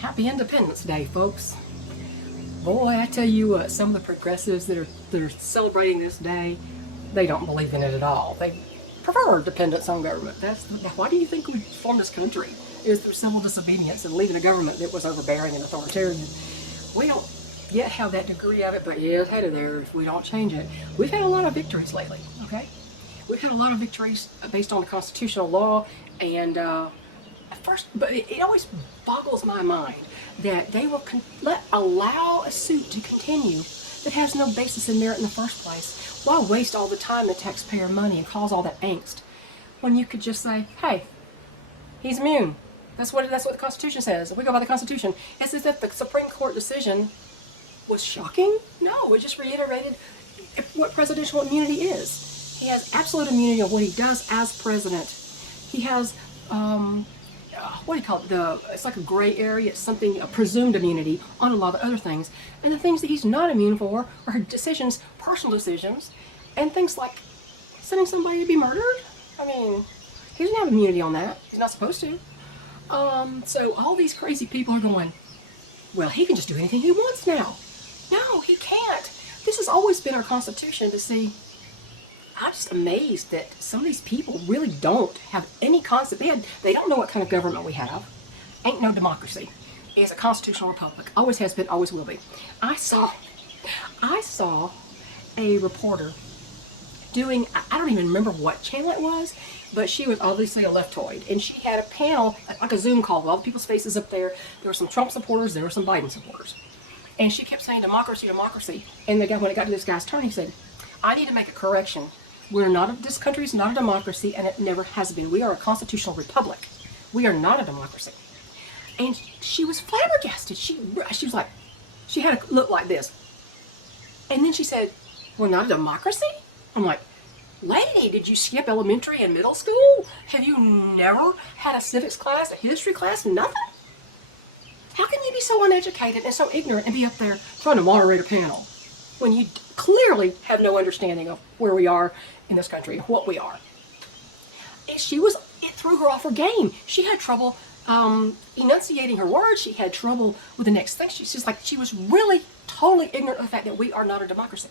Happy Independence Day, folks. Boy, I tell you what, some of the progressives that are celebrating this day, they don't believe in it at all. They prefer dependence on government. Why do you think we formed this country? It was through civil disobedience and leaving a government that was overbearing and authoritarian. We don't yet have that degree of it, but yeah, it's headed there if we don't change it. We've had a lot of victories lately, okay? We've had a lot of victories based on the constitutional law, and at first, but it always boggles my mind that they will allow a suit to continue that has no basis in merit in the first place. Why waste all the time and taxpayer money and cause all that angst when you could just say, hey, he's immune. That's what the Constitution says. If we go by the Constitution, it's as if the Supreme Court decision was shocking. No, it just reiterated what presidential immunity is. He has absolute immunity of what he does as president. He has what do you call it? It's like a gray area. It's something, a presumed immunity on a lot of other things. And the things that he's not immune for are decisions, personal decisions, and things like sending somebody to be murdered. I mean, he doesn't have immunity on that. He's not supposed to. So all these crazy people are going, well, he can just do anything he wants now. No, he can't. This has always been our Constitution to see. I'm just amazed that some of these people really don't have any concept. They don't know what kind of government we have. Ain't no democracy. It's a constitutional republic. Always has been, always will be. I saw a reporter doing, I don't even remember what channel it was, but she was obviously a leftoid. And she had a panel, like a Zoom call with all the people's faces up there. There were some Trump supporters, there were some Biden supporters. And she kept saying democracy, democracy. And the guy, when it got to this guy's turn, he said, I need to make a correction. This country is not a democracy, and it never has been. We are a constitutional republic. We are not a democracy. And she was flabbergasted. She was like, she had a look like this. And then she said, we're not a democracy? I'm like, lady, did you skip elementary and middle school? Have you never had a civics class, a history class, nothing? How can you be so uneducated and so ignorant and be up there trying to moderate a panel when you clearly have no understanding of where we are in this country and what we are? And it threw her off her game. She had trouble enunciating her words. She had trouble with the next thing. She was really totally ignorant of the fact that we are not a democracy.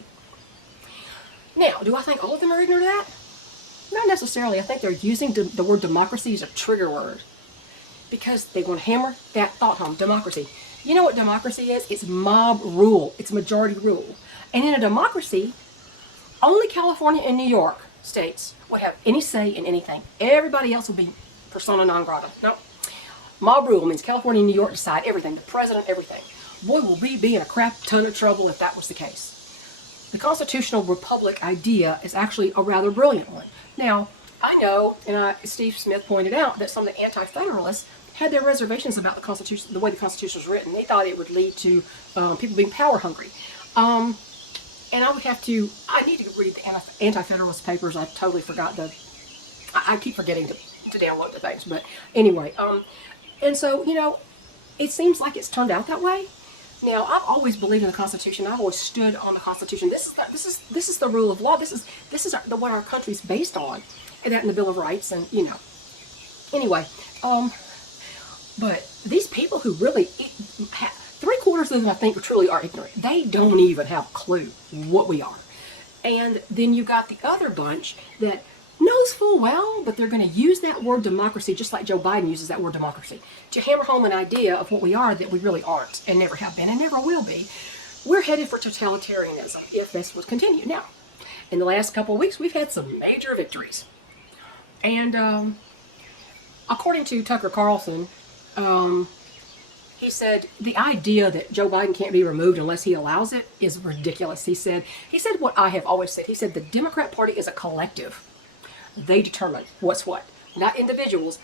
Now, do I think all of them are ignorant of that? Not necessarily. I think they're using the word democracy as a trigger word because they want to hammer that thought home. Democracy. You know what democracy is? It's mob rule. It's majority rule. And in a democracy, only California and New York states would have any say in anything. Everybody else would be persona non grata. No. Mob rule means California and New York decide everything, the president, everything. Boy, will we be in a crap ton of trouble if that was the case. The constitutional republic idea is actually a rather brilliant one. Now, I know, and Steve Smith pointed out, that some of the anti-federalists had their reservations about the Constitution, the way the Constitution was written. They thought it would lead to people being power hungry. And I need to read the anti-federalist papers. I totally forgot I keep forgetting to download the things. But anyway, and so, it seems like it's turned out that way. Now, I've always believed in the Constitution. I've always stood on the Constitution. This is the rule of law. This is what our country's based on, and that in the Bill of Rights, and Anyway, but these people who really, 3/4 of them, I think, truly are ignorant. They don't even have a clue what we are. And then you got the other bunch that knows full well, but they're going to use that word democracy, just like Joe Biden uses that word democracy, to hammer home an idea of what we are that we really aren't, and never have been, and never will be. We're headed for totalitarianism if this would continue. Now, in the last couple of weeks, we've had some major victories. And according to Tucker Carlson, he said the idea that Joe Biden can't be removed unless he allows it is ridiculous. He said what I have always said. He said the Democrat Party is a collective. They determine what's what, not individuals.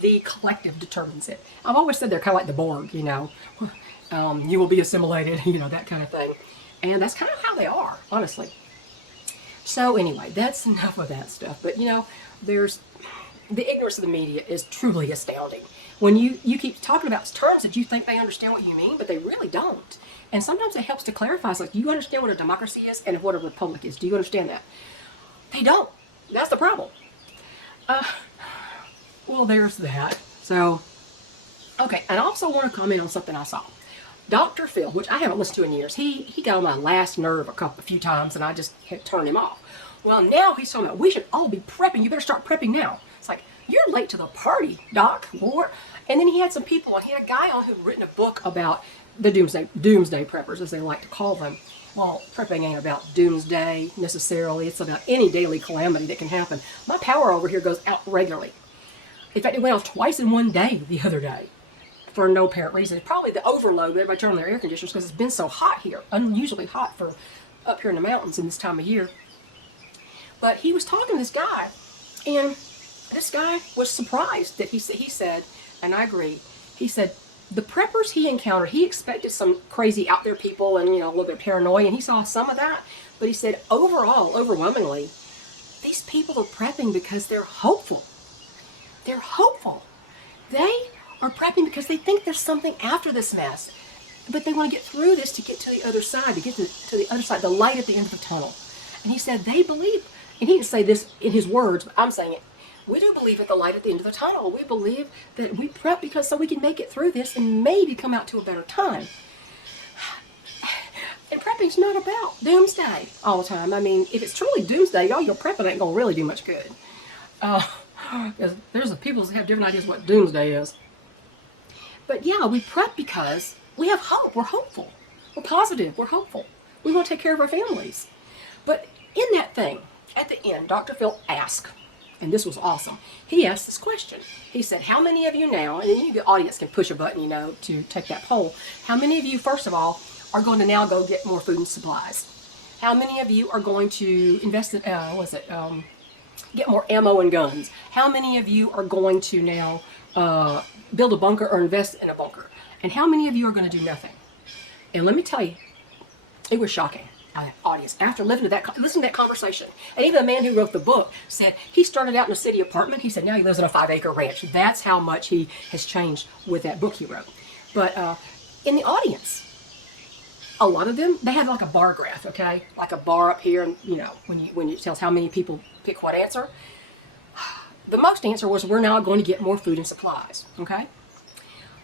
The collective determines it. I've always said they're kind of like the Borg, you will be assimilated, that kind of thing. And that's kind of how they are, honestly. So anyway, that's enough of that stuff. But there's the ignorance of the media is truly astounding. When you keep talking about terms that you think they understand what you mean, but they really don't. And sometimes it helps to clarify. It's like, you understand what a democracy is and what a republic is. Do you understand that? They don't. That's the problem. Well, there's that. So Okay, and I also want to comment on something I saw. Dr. Phil, which I haven't listened to in years, he got on my last nerve a few times, and I just had to turn him off. Well, now he's talking about we should all be prepping. You better start prepping now. It's like, you're late to the party, Doc. What? And then he had some people on. He had a guy on who'd written a book about the doomsday preppers, as they like to call them. Well, prepping ain't about doomsday necessarily. It's about any daily calamity that can happen. My power over here goes out regularly. In fact, it went off twice in one day the other day for no apparent reason. It's probably the overload. Everybody turned on their air conditioners because it's been so hot here, unusually hot for up here in the mountains in this time of year. But he was talking to this guy, and this guy was surprised that he said, and I agree, he said the preppers he encountered, he expected some crazy out there people and, a little bit of paranoia, and he saw some of that. But he said overall, overwhelmingly, these people are prepping because they're hopeful. They're hopeful. They are prepping because they think there's something after this mess. But they want to get through this to get to the other side, to get to the other side, the light at the end of the tunnel. And he said they believe, and he didn't say this in his words, but I'm saying it. We do believe in the light at the end of the tunnel. We believe that we prep because so we can make it through this and maybe come out to a better time. And prepping's not about doomsday all the time. I mean, if it's truly doomsday, all your prepping ain't gonna really do much good. Because there's the people that have different ideas what doomsday is. But yeah, we prep because we have hope. We're hopeful. We're positive. We're hopeful. We want to take care of our families. But in that thing, at the end, Dr. Phil asked, and this was awesome, he asked this question. He said, how many of you now, and then the audience can push a button, to take that poll. How many of you, first of all, are going to now go get more food and supplies? How many of you are going to invest in, get more ammo and guns? How many of you are going to now build a bunker or invest in a bunker? And how many of you are going to do nothing? And let me tell you, it was shocking. Audience, after listening to that conversation, and even the man who wrote the book said he started out in a city apartment. He said now he lives in a 5-acre ranch. That's how much he has changed with that book he wrote. But in the audience, a lot of them, they had like a bar graph, okay, like a bar up here, and when you tells how many people pick what answer. The most answer was we're now going to get more food and supplies. Okay.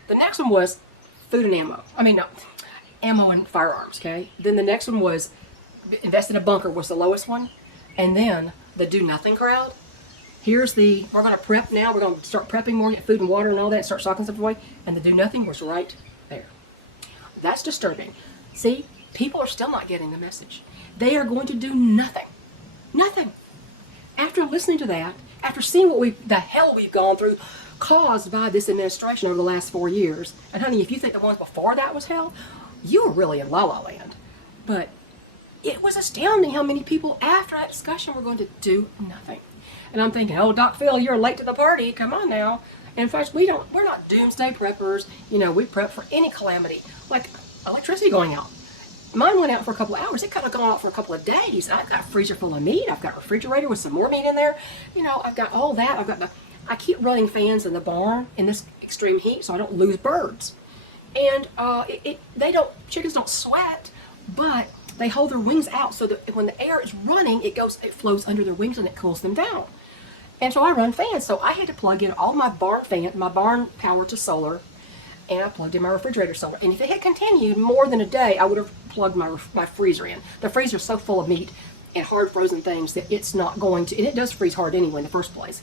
The next one was food and ammo. Ammo and firearms. Okay. Then the next one was invest in a bunker was the lowest one, and then the do nothing crowd. We're going to prep now. We're going to start prepping more, get food and water and all that, start stocking stuff away, and the do nothing was right there. That's disturbing. See, people are still not getting the message. They are going to do nothing. Nothing. After listening to that, after seeing the hell we've gone through caused by this administration over the last 4 years, and honey, if you think the ones before that was hell, you were really in La La Land. But it was astounding how many people after that discussion were going to do nothing. And I'm thinking, oh, Doc Phil, you're late to the party. Come on now. And in fact, we're not doomsday preppers. We prep for any calamity, like electricity going out. Mine went out for a couple of hours. It could have gone out for a couple of days. I've got a freezer full of meat. I've got a refrigerator with some more meat in there. I've got all that. I keep running fans in the barn in this extreme heat so I don't lose birds. And chickens don't sweat, but they hold their wings out so that when the air is running, it flows under their wings and it cools them down. And so I run fans. So I had to plug in all my barn power to solar, and I plugged in my refrigerator solar. And if it had continued more than a day, I would have plugged my freezer in. The freezer's so full of meat and hard frozen things that it's not going to, and it does freeze hard anyway in the first place.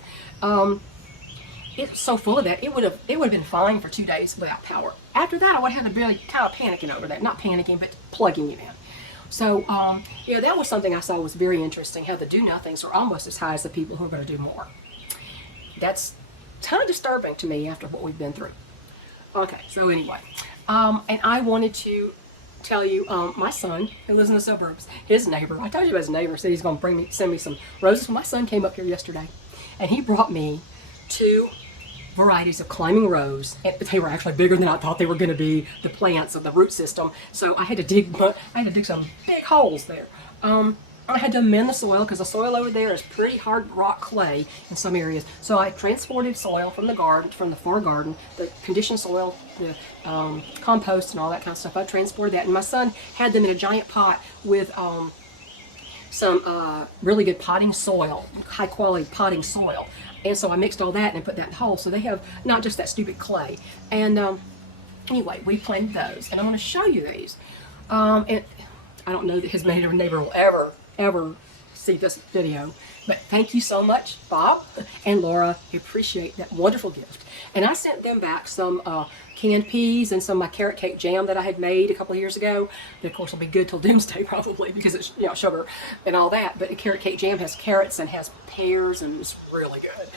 It's so full of that, it would have been fine for 2 days without power. After that, I would have had to be kind of panicking over that. Not panicking, but plugging it in. So, that was something I saw was very interesting, how the do-nothings are almost as high as the people who are going to do more. That's kind of disturbing to me after what we've been through. Okay, so anyway, and I wanted to tell you, my son, who lives in the suburbs, his neighbor, I told you about his neighbor, said he's going to send me some roses. My son came up here yesterday, and he brought me 2 varieties of climbing rose, and they were actually bigger than I thought they were going to be, the plants of the root system. So I had to dig some big holes there. I had to amend the soil because the soil over there is pretty hard rock clay in some areas. So I transported soil from the far garden, the conditioned soil, the compost and all that kind of stuff. I transported that, and my son had them in a giant pot with some really good potting soil, high quality potting soil. And so I mixed all that and put that in whole. So they have not just that stupid clay. And anyway, we planted those. And I'm going to show you these. And I don't know that his neighbor will ever see this video. But thank you so much, Bob and Laura. I appreciate that wonderful gift. And I sent them back some canned peas and some of my carrot cake jam that I had made a couple of years ago. That, of course, will be good till doomsday probably because it's, you know, sugar and all that. But the carrot cake jam has carrots and has pears and it's really good.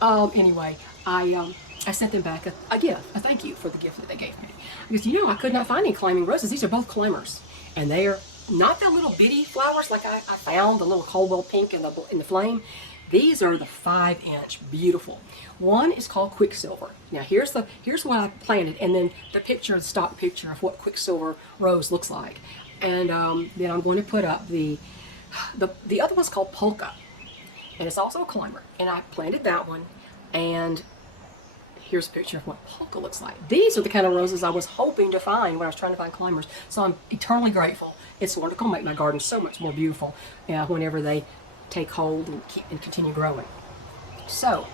Anyway, I sent them back a gift, a thank you for the gift that they gave me. Because, you know, I could not find any climbing roses. These are both climbers. And they are not the little bitty flowers like I found, the little Coldwell pink in the flame. These are the 5-inch, beautiful. One is called Quicksilver. Now here's what I planted, and then the picture, the stock picture of what Quicksilver rose looks like. And then I'm going to put up the other one's called Polka, and it's also a climber. And I planted that one, and here's a picture of what Polka looks like. These are the kind of roses I was hoping to find when I was trying to find climbers. So I'm eternally grateful. It's wonderful to make my garden so much more beautiful whenever they take hold and continue growing. So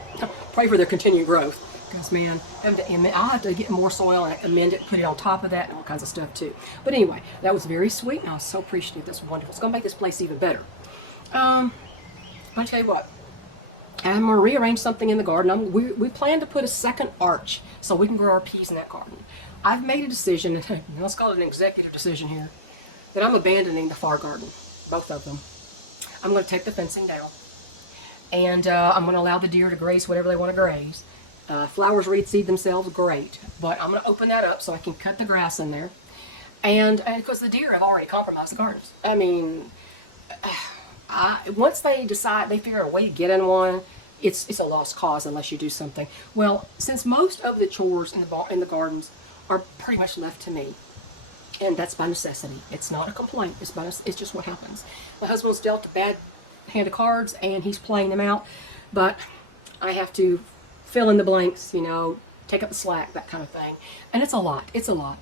pray for their continued growth, because man, I'll have to get more soil and amend it, put it on top of that, and all kinds of stuff too. But anyway, that was very sweet, and I was so appreciative. That's wonderful. It's going to make this place even better. I'll tell you what. I'm going to rearrange something in the garden. We plan to put a second arch so we can grow our peas in that garden. I've made a decision, let's call it an executive decision here, that I'm abandoning the far garden, both of them. I'm going to take the fencing down, and I'm going to allow the deer to graze whatever they want to graze. Flowers reseed themselves, great, but I'm going to open that up so I can cut the grass in there. And because the deer have already compromised the gardens. I mean, once they decide, they figure out a way to get in one, it's a lost cause unless you do something. Well, since most of the chores in the gardens are pretty much left to me, and that's by necessity. It's not a complaint. It's just what happens. My husband's dealt a bad hand of cards, and he's playing them out. But I have to fill in the blanks, you know, take up the slack, that kind of thing. And it's a lot. It's a lot.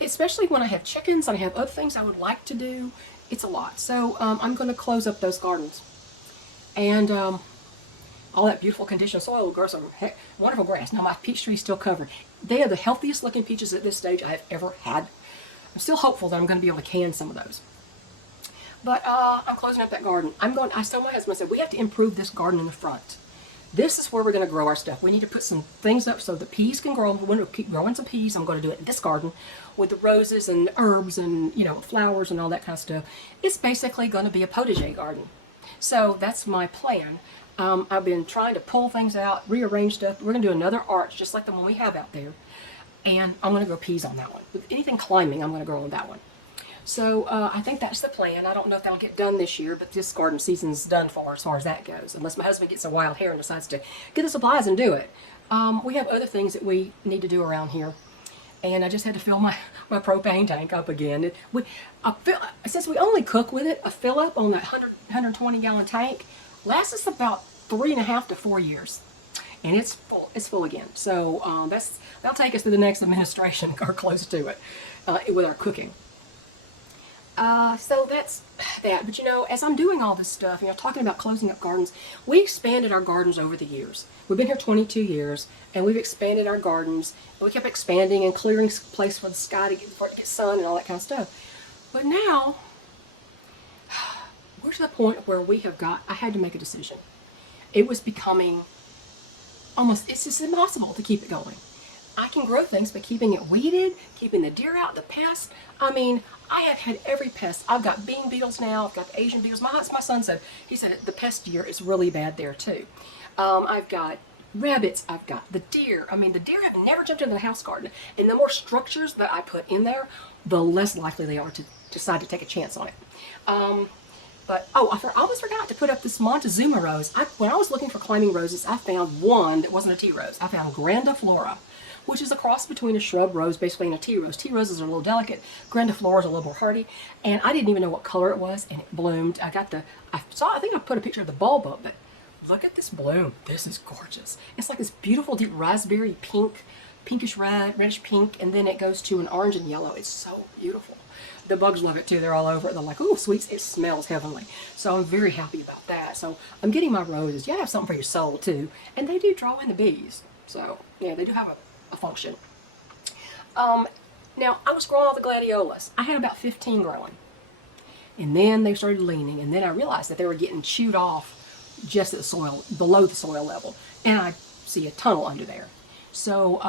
Especially when I have chickens and I have other things I would like to do. It's a lot. So I'm going to close up those gardens. And all that beautiful conditioned soil will grow some wonderful grass. Now my peach tree's still covered. They are the healthiest looking peaches at this stage I have ever had. I'm still hopeful that I'm going to be able to can some of those. But I'm closing up that garden. I told my husband, I said, we have to improve this garden in the front. This is where we're going to grow our stuff. We need to put some things up so the peas can grow. We're going to keep growing some peas. I'm going to do it in this garden with the roses and herbs and, you know, flowers and all that kind of stuff. It's basically going to be a potager garden. So that's my plan. I've been trying to pull things out, rearrange stuff. We're going to do another arch just like the one we have out there. And I'm going to grow peas on that one. With anything climbing, I'm going to grow on that one. So I think that's the plan. I don't know if that'll get done this year, but this garden season's done for as far as that goes, unless my husband gets a wild hair and decides to get the supplies and do it. We have other things that we need to do around here. And I just had to fill my propane tank up again. Since we only cook with it, a fill up on that 120 gallon tank lasts us about 3.5 to 4 years. And it's full again. So that'll take us to the next administration or close to it with our cooking. So that's that. But you know, as I'm doing all this stuff, you know, talking about closing up gardens, we expanded our gardens over the years. We've been here 22 years, and we've expanded our gardens. And we kept expanding and clearing place for the sky to get sun and all that kind of stuff. But now, we're to the point where I had to make a decision. It was becoming it's just impossible to keep it going. I can grow things by keeping it weeded, keeping the deer out, the pests. I mean, I have had every pest. I've got bean beetles now. I've got the Asian beetles. My son said, the pest year is really bad there too. I've got rabbits. I've got the deer. I mean, the deer have never jumped into the house garden. And the more structures that I put in there, the less likely they are to decide to take a chance on it. But I almost forgot to put up this Montezuma rose. When I was looking for climbing roses, I found one that wasn't a tea rose. I found Grandiflora, which is a cross between a shrub rose basically and a tea rose. Tea roses are a little delicate. Grandiflora is a little more hardy. And I didn't even know what color it was, and it bloomed. I think I put a picture of the bulb up, but look at this bloom. This is gorgeous. It's like this beautiful deep raspberry pink, pinkish red, reddish pink, and then it goes to an orange and yellow. It's so beautiful. the bugs love it too. They're all over it. They're like, "Ooh, sweets! It smells heavenly." So I'm very happy about that. So I'm getting my roses. You gotta have something for your soul too, and they do draw in the bees. So yeah, they do have a function. Now I was growing all the gladiolas. I had about 15 growing, and then they started leaning, and then I realized that they were getting chewed off just at the soil, below the soil level, and I see a tunnel under there. So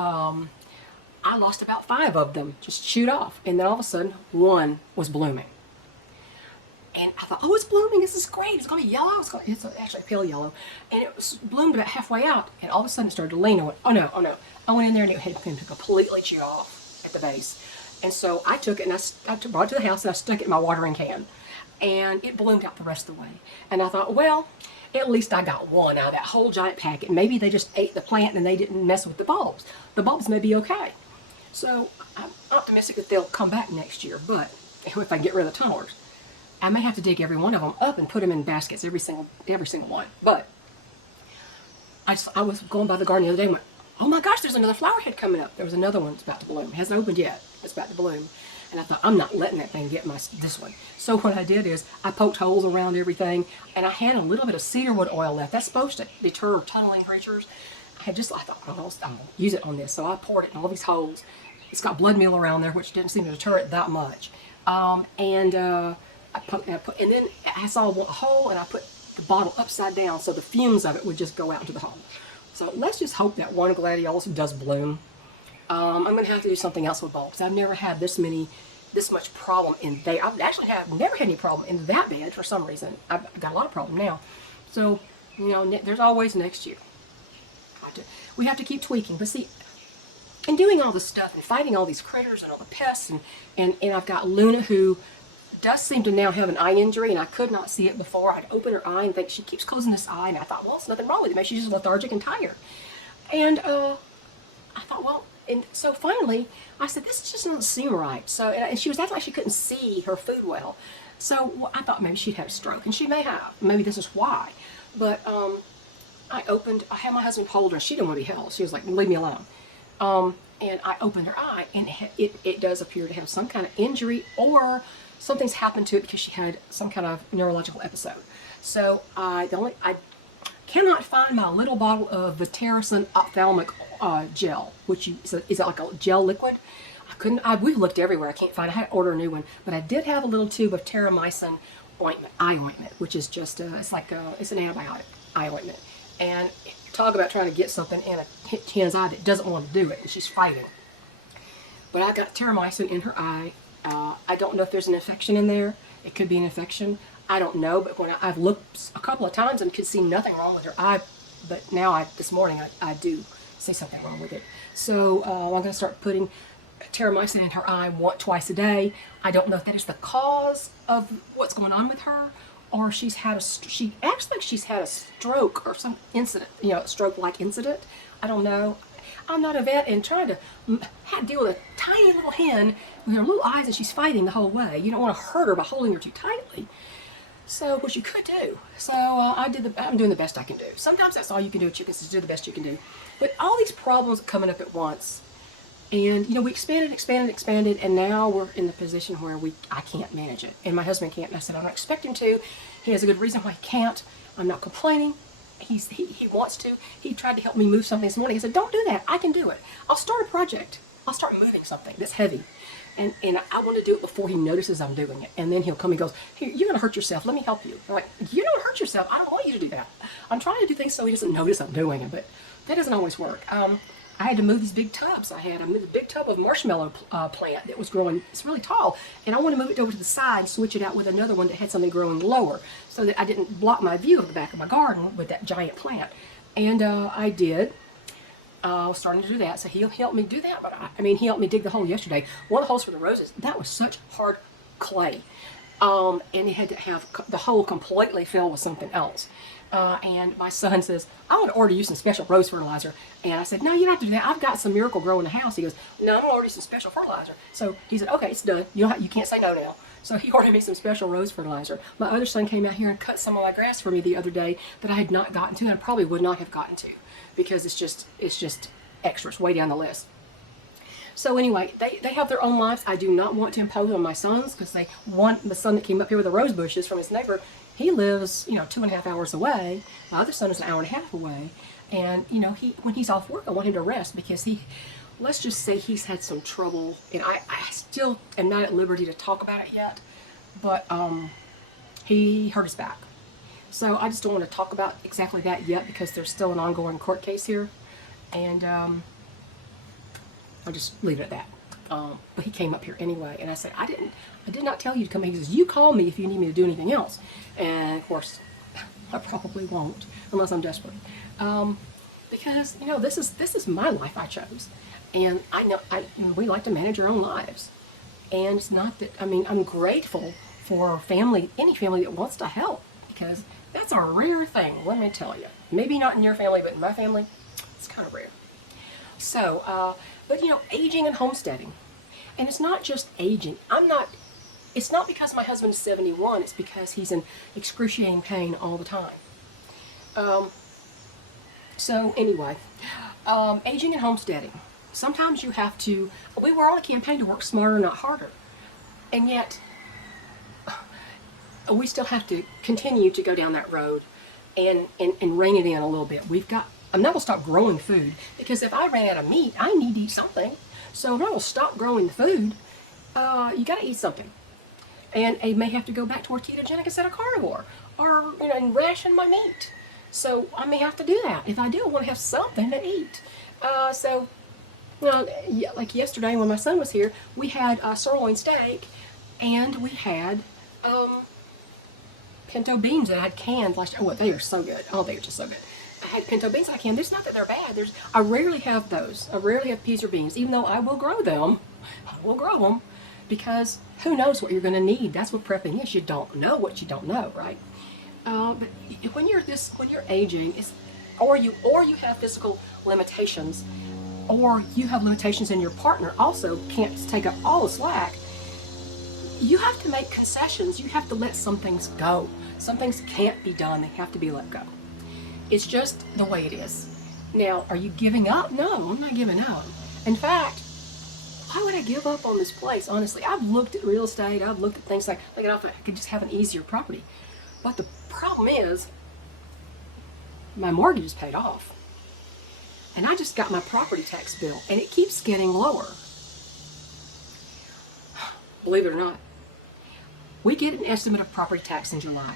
I lost about 5 of them, just chewed off, and then all of a sudden, one was blooming. And I thought, oh, it's blooming, this is great, it's going to be yellow, it's actually pale yellow. And it was bloomed about halfway out, and all of a sudden it started to lean. I went, oh no, oh no. I went in there and it had been completely chewed off at the base. And so I took it and I brought it to the house and I stuck it in my watering can. And it bloomed out the rest of the way. And I thought, well, at least I got one out of that whole giant packet. Maybe they just ate the plant and they didn't mess with the bulbs. The bulbs may be okay. So I'm optimistic that they'll come back next year, but if I can get rid of the tunnelers, I may have to dig every one of them up and put them in baskets, every single one. But I was going by the garden the other day and went, oh my gosh, there's another flower head coming up. There was another one that's about to bloom. It hasn't opened yet. It's about to bloom. And I thought, I'm not letting that thing get this one. So what I did is I poked holes around everything, and I had a little bit of cedarwood oil left. That's supposed to deter tunneling creatures. I thought, oh, I'll use it on this. So I poured it in all these holes. It's got blood meal around there, which didn't seem to deter it that much. I poked, and then I saw a hole, and I put the bottle upside down so the fumes of it would just go out into the hole. So let's just hope that one gladiolus does bloom. I'm going to have to do something else with bulbs. I've never had this much problem in there. I've actually never had any problem in that bed for some reason. I've got a lot of problem now. So, you know, there's always next year. We have to keep tweaking. But see, in doing all this stuff and fighting all these critters and all the pests, and I've got Luna, who does seem to now have an eye injury, and I could not see it before. I'd open her eye and think she keeps closing this eye, and I thought, well, there's nothing wrong with it. Maybe she's just lethargic and tired. And I thought, well, and so finally, I said, this just doesn't seem right. So, and she was acting like she couldn't see her food well. So I thought maybe she'd had a stroke, and she may have. Maybe this is why. But I had my husband hold her. She didn't want to be held. She was like, leave me alone. And I opened her eye, and it does appear to have some kind of injury, or something's happened to it because she had some kind of neurological episode. So I cannot find my little bottle of Vitericin ophthalmic gel, which is that like a gel liquid? We've looked everywhere. I can't find it. I had to order a new one, but I did have a little tube of terramycin eye ointment, which is just it's an antibiotic eye ointment. And talk about trying to get something in a hen's eye that doesn't want to do it, and she's fighting. But I got terramycin in her eye. I don't know if there's an infection in there. It could be an infection. I don't know, but when I've looked a couple of times and could see nothing wrong with her eye, but now this morning I do see something wrong with it. So I'm going to start putting terramycin in her eye twice a day. I don't know if that is the cause of what's going on with her, or she acts like she's had a stroke or some incident, a stroke-like incident. I don't know. I'm not a vet, and trying to deal with a tiny little hen with her little eyes, and she's fighting the whole way. You don't want to hurt her by holding her too tightly. So, what you could do. So, I'm doing the best I can do. Sometimes that's all you can do. You can just do the best you can do. But all these problems coming up at once, and we expanded, and now we're in the position where I can't manage it, and my husband can't. And I said I don't expect him to. He has a good reason why he can't. I'm not complaining. He wants to. He tried to help me move something this morning. He said, don't do that. I can do it. I'll start a project. I'll start moving something that's heavy. And I want to do it before he notices I'm doing it. And then he'll come and goes, here, you're going to hurt yourself. Let me help you. I'm like, you don't hurt yourself. I don't want you to do that. I'm trying to do things so he doesn't notice I'm doing it. But that doesn't always work. I had to move these big tubs. I moved a big tub of marshmallow plant that was growing. It's really tall. And I want to move it over to the side, switch it out with another one that had something growing lower, so that I didn't block my view of the back of my garden with that giant plant. And I did. I was starting to do that. So he'll help me do that. But he helped me dig the hole yesterday. One of the holes for the roses, that was such hard clay. And it had to have the hole completely filled with something else. And my son says, I want to order you some special rose fertilizer. And I said, no, you don't have to do that. I've got some Miracle Grow in the house. He goes, no, I'm going to order you some special fertilizer. So he said, okay, it's done. You can't say no now. So he ordered me some special rose fertilizer. My other son came out here and cut some of my grass for me the other day that I had not gotten to, and I probably would not have gotten to, because it's just extra. It's way down the list. So anyway, they have their own lives. I do not want to impose on my sons because the son that came up here with the rose bushes from his neighbor, he lives, 2.5 hours away. My other son is an hour and a half away. And, when he's off work, I want him to rest because let's just say he's had some trouble. And I still am not at liberty to talk about it yet. But he hurt his back. So I just don't want to talk about exactly that yet because there's still an ongoing court case here. And I'll just leave it at that. But he came up here anyway, and I said, I did not tell you to come here. He says, you call me if you need me to do anything else. And of course, I probably won't unless I'm desperate. Because this is my life I chose, and I know we like to manage our own lives. And it's not that I'm grateful for any family that wants to help, because that's a rare thing. Let me tell you. Maybe not in your family, but in my family, it's kind of rare. So, but aging and homesteading. And it's not just aging. It's not because my husband is 71, it's because he's in excruciating pain all the time. So anyway, aging and homesteading. Sometimes you have to, we were on a campaign to work smarter, not harder. And yet, we still have to continue to go down that road and rein it in a little bit. I'm not going to stop growing food, because if I ran out of meat, I need to eat something. So if I'm going to stop growing the food, you got to eat something. And I may have to go back to more ketogenic instead of carnivore, or and ration my meat. So I may have to do that. If I do, I want to have something to eat. Like yesterday when my son was here, we had sirloin steak, and we had pinto beans that I had canned last year. Oh, they are so good. Oh, they are just so good. I had pinto beans that I canned. It's not that they're bad. I rarely have those. I rarely have peas or beans, even though I will grow them. I will grow them, because who knows what you're going to need. That's what prepping is. You don't know what you don't know, right? But when you're aging, or you have physical limitations, or you have limitations and your partner also can't take up all the slack, you have to make concessions. You have to let some things go. Some things can't be done. They have to be let go. It's just the way it is. Now, are you giving up? No, I'm not giving up. In fact, why would I give up on this place? Honestly, I've looked at real estate. I've looked at things like, I could just have an easier property. But the problem is, my mortgage is paid off. And I just got my property tax bill, and it keeps getting lower. Believe it or not, we get an estimate of property tax in July.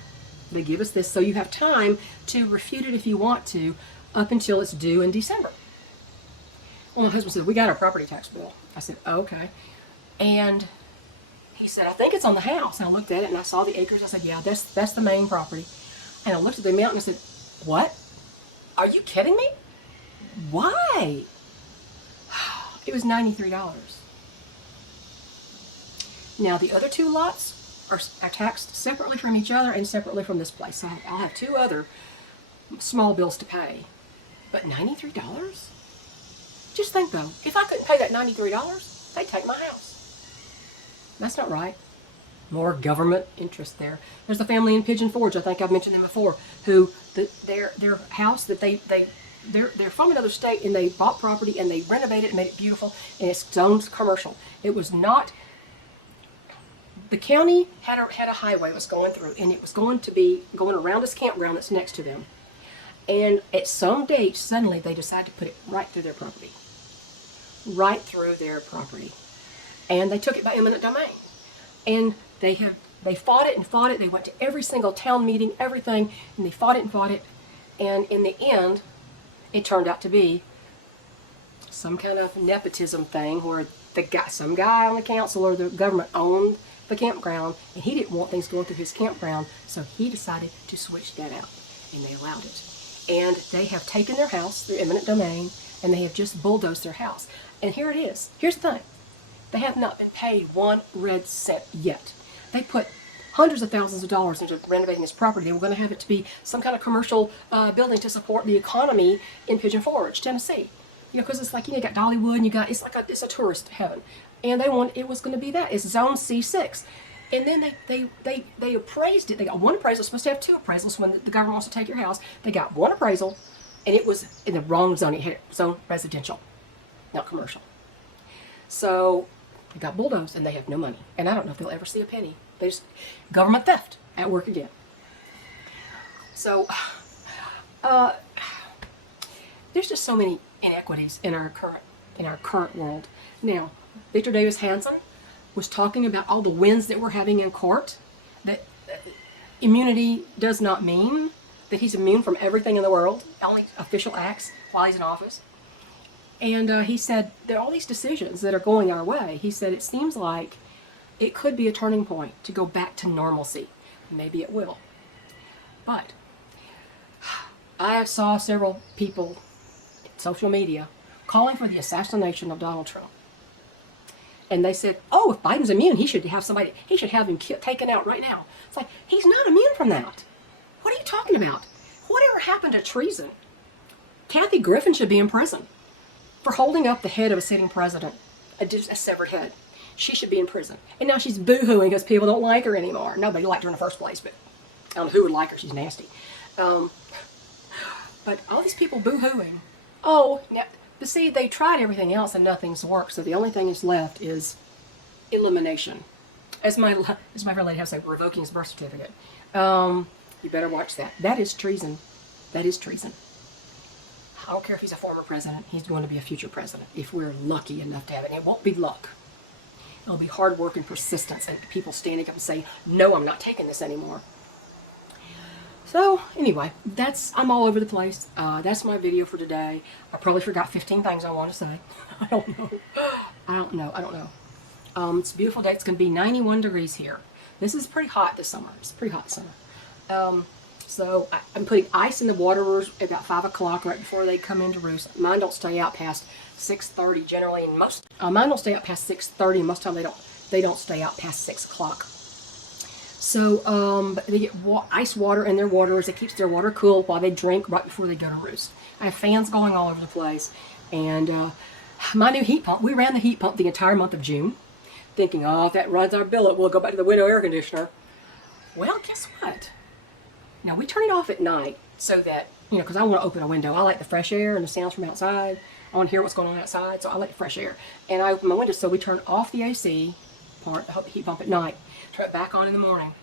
They give us this, so you have time to refute it if you want to, up until it's due in December. Well, my husband said, we got our property tax bill. I said, oh, okay. And he said, I think it's on the house. And I looked at it and I saw the acres. I said, yeah, that's the main property. And I looked at the amount and I said, what? Are you kidding me? Why? It was $93. Now, the other two lots are taxed separately from each other and separately from this place. So I'll have two other small bills to pay. But $93? Just think though, if I couldn't pay that $93, they'd take my house. That's not right. More government interest there. There's a family in Pigeon Forge, I think I've mentioned them before, who their house that they're from another state, and they bought property and they renovated it and made it beautiful, and it's zoned commercial. It was not. The county had a highway that was going through, and it was going to be going around this campground that's next to them. And at some date, suddenly they decided to put it right through their property. Right through their property. And they took it by eminent domain. And they fought it and fought it. They went to every single town meeting, everything, and they fought it and fought it. And in the end, it turned out to be some kind of nepotism thing where some guy on the council or the government owned the campground, and he didn't want things going through his campground, so he decided to switch that out, and they allowed it. And they have taken their house through eminent domain, and they have just bulldozed their house. And here it is. Here's the thing. They have not been paid one red cent yet. They put hundreds of thousands of dollars into renovating this property. They were going to have it to be some kind of commercial building to support the economy in Pigeon Forge, Tennessee. Because it's like, you got Dollywood, and it's a tourist heaven. And it was going to be that. It's zone C6. And then they appraised it. They got one appraisal. Supposed to have two appraisals when the government wants to take your house. They got one appraisal, and it was in the wrong zone. It had zone residential, not commercial. So they got bulldozed and they have no money. And I don't know if they'll ever see a penny. They just, government theft at work again. So, there's just so many inequities in our current world. Now, Victor Davis Hanson was talking about all the wins that we're having in court. That immunity does not mean that he's immune from everything in the world, only official acts while he's in office. And he said there are all these decisions that are going our way. He said it seems like it could be a turning point to go back to normalcy. Maybe it will. But I saw several people in social media calling for the assassination of Donald Trump. And they said, oh, if Biden's immune, he should have him taken out right now. It's like, he's not immune from that. What are you talking about? Whatever happened to treason? Kathy Griffin should be in prison for holding up the head of a sitting president, a severed head. She should be in prison. And now she's boo-hooing because people don't like her anymore. Nobody liked her in the first place, but I don't know who would like her. She's nasty. But all these people boo-hooing. Oh, now, but see, they tried everything else and nothing's worked. So the only thing that's left is elimination. As my friend lady has to say, revoking his birth certificate. You better watch that. That is treason. That is treason. I don't care if he's a former president. He's going to be a future president if we're lucky enough to have it. And it won't be luck. It'll be hard work and persistence and people standing up and saying, no, I'm not taking this anymore. So anyway, I'm all over the place. That's my video for today. I probably forgot 15 things I want to say. I don't know. It's a beautiful day. It's going to be 91 degrees here. This is pretty hot this summer. It's pretty hot this summer. So I'm putting ice in the waterers about 5 o'clock right before they come into roost. Mine don't stay out past 6:30 generally, and mine don't stay out past 6:30. Most of the time they don't stay out past 6 o'clock. So but they get ice water in their waterers. It keeps their water cool while they drink right before they go to roost. I have fans going all over the place, and my new heat pump. We ran the heat pump the entire month of June, thinking, oh, if that runs our billet, we'll go back to the window air conditioner. Well, guess what? Now, we turn it off at night so that, because I want to open a window. I like the fresh air and the sounds from outside. I want to hear what's going on outside, so I like the fresh air. And I open my window, so we turn off the AC part, the heat pump at night, turn it back on in the morning.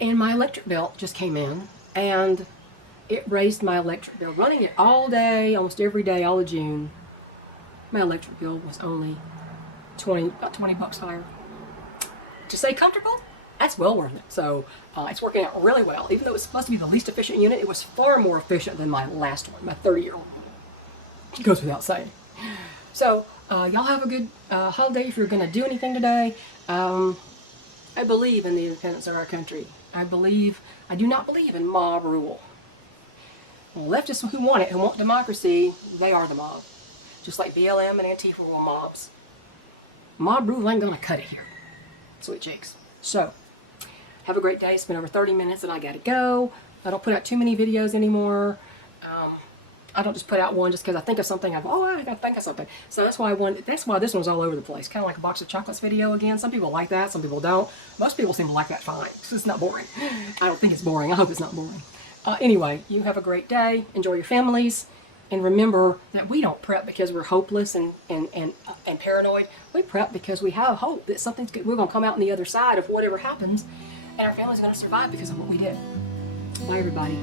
And my electric bill just came in, and it raised my electric bill. Running it all day, almost every day, all of June, my electric bill was only about 20 bucks higher. To stay comfortable, that's well worth it. So it's working out really well. Even though it's supposed to be the least efficient unit, it was far more efficient than my last one, my 30-year-old. It goes without saying. So y'all have a good holiday if you're going to do anything today. I believe in the independence of our country. I do not believe in mob rule. Leftists who want it, who want democracy, they are the mob. Just like BLM and Antifa were mobs. Mob rule ain't going to cut it here. Sweet cheeks. So, have a great day. It's been over 30 minutes and I gotta go. I don't put out too many videos anymore. I don't just put out one just because I think of something. I gotta think of something. So that's why this one's all over the place. Kind of like a box of chocolates video again. Some people like that, some people don't. Most people seem to like that fine because it's not boring. I don't think it's boring. I hope it's not boring. Anyway, you have a great day. Enjoy your families. And remember that we don't prep because we're hopeless and paranoid. We prep because we have hope that something's good. We're going to come out on the other side of whatever happens, and our family's going to survive because of what we did. Bye, everybody.